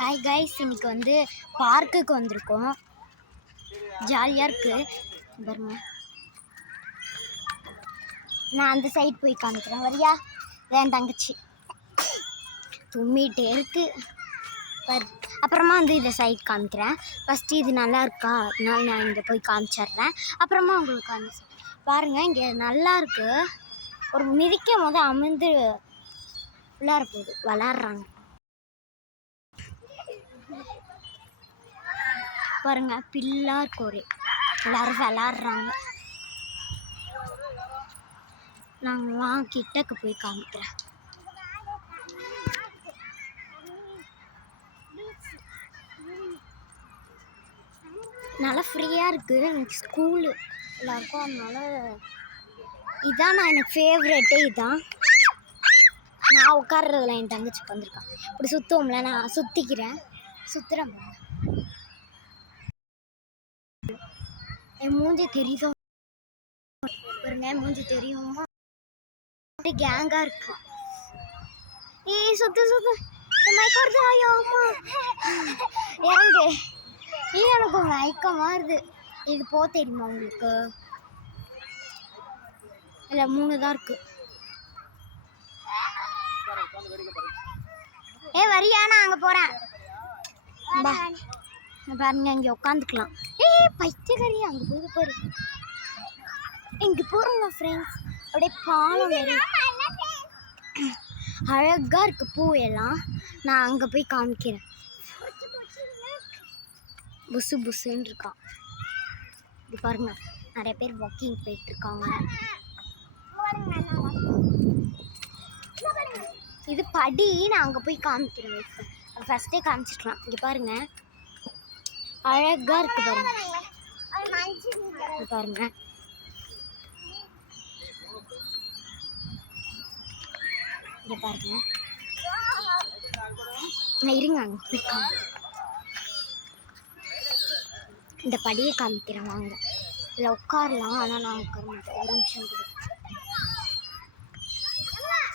Hi guys, இன்னைக்கு வந்து பார்க்குக்கு வந்திருக்கோம். ஜாலியாக இருக்குது பாருங்க. நான் அந்த சைடு போய் காமிக்கிறேன், வரியா? என் தங்கச்சி தும்மிகிட்டே இருக்கு. அப்புறமா வந்து இதை சைடு காமிக்கிறேன். ஃபஸ்ட்டு இது நல்லா இருக்கா, அதனால நான் இங்கே போய் காமிச்சிட்றேன். அப்புறமா உங்களுக்கு காமிச்சு பாருங்கள். இங்கே நல்லா இருக்குது. ஒரு மிதிக்கும் போது அமிர்ந்து உள்ளார போகுது, விளாட்றாங்க பாருங்க. பில்லார் கோரே எல்லாரும் விளாட்றாங்க. நாங்கள் கிட்டக்கு போய் காமிக்கிறேன். நல்லா ஃப்ரீயாக இருக்குது. எனக்கு ஸ்கூலு எல்லாருக்கும், அதனால இதான் எனக்கு ஃபேவரெட்டே. இதான் நான் உட்கார்றதுல என் தங்கச்சி வந்திருக்கான். இப்படி சுற்றுவோம்ல, நான் சுற்றிக்கிறேன், சுற்றுறேன். என் மூஞ்சி தெரியுதோ பாருங்க, மூஞ்சி தெரியுமா? கேங்காக இருக்கு. சுத்து சுத்து மயக்கம். ஐயோ அம்மா இறங்கு. எனக்கு மயக்கமாக வருது. இது தெரியுமா உங்களுக்கு? இல்லை, 3 தான் இருக்கு. வரியா? நான் அங்கே போகிறேன். பாருங்க, இங்கே உட்காந்துக்கலாம். பைத்தியக்காரி அங்கே போய் பாரு. இங்கே போகிறோங்க ஃப்ரெண்ட்ஸ். அப்படியே பாலம் மாரி அழகாக இருக்குது பூவெல்லாம். நான் அங்கே போய் காமிக்கிறேன். புசு புசுன்னு இருக்கான். இது பாருங்க, நிறைய பேர் வாக்கிங் போயிட்டுருக்காங்க. இது படி. நான் அங்கே போய் காமிக்கிறேன். ஃபஸ்ட்டே காமிச்சிக்கலாம். இங்கே பாருங்க, அழகாக இருக்குது பாருங்க. பாருங்க, இங்கே பாருங்க. இருங்க, அங்கே போய் இந்த படியை காமிக்கிறேன் வாங்க. இதில் உட்காரலாம், ஆனால் நான் உட்கார மாட்டேன். ஒரு நிமிஷம் கூட.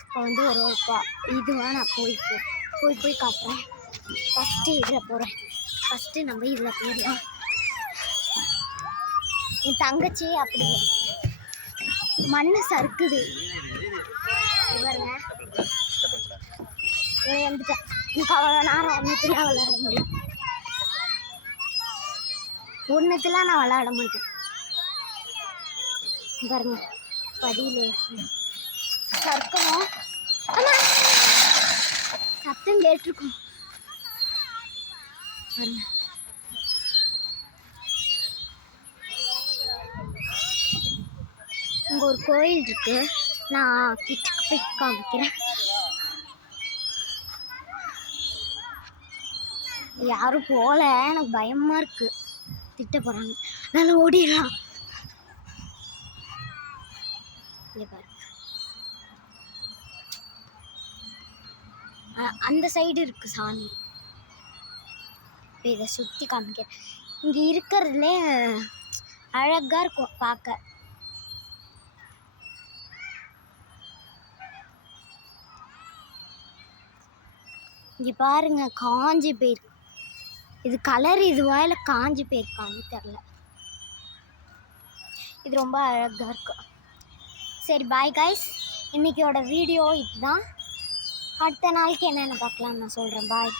இப்போ வந்து ஒரு இதுவாக நான் போய் காட்டுறேன். ஃபஸ்ட்டு இதில் போகிறேன். ஃபஸ்ட்டு நம்ம இதில் போயிடலாம். என் தங்கச்சி அப்படி மண்ணை சறுக்குது பாருங்க. வந்துட்டேன். எனக்கு அவ்வளோ நேரம் ஒன்றுத்துலாம் விளையாட முடியும். ஒன்றுத்துலாம் நான் விளையாட மாட்டேன். பாருங்க, படியிலே சறுக்கணும். சத்தம் கேட்டிருக்கோம் பாருங்க. இங்கே ஒரு கோயில் இருக்கு. நான் கிட்டக்கு போய் காமிக்கிறேன். யாரும் போல, எனக்கு பயமா இருக்கு. திட்ட போறாங்க. நல்லா ஓடிடலாம். அந்த சைடு இருக்கு சாமி. இதை சுற்றி காமிக்கிறேன். இங்கே இருக்கிறதுல அழகா இருக்கும் பார்க்க. இங்கே பாருங்க, காஞ்சி போயிருக்கு. இது கலர் இதுவா இல்லை காஞ்சி போயிருக்கான்னு தெரில. இது ரொம்ப அழகாக இருக்கு. சரி, பாய் கைஸ். இன்னைக்கோட வீடியோ இதுதான். அடுத்த நாளைக்கு என்னென்ன பார்க்கலாம் நான் சொல்கிறேன். பாய்.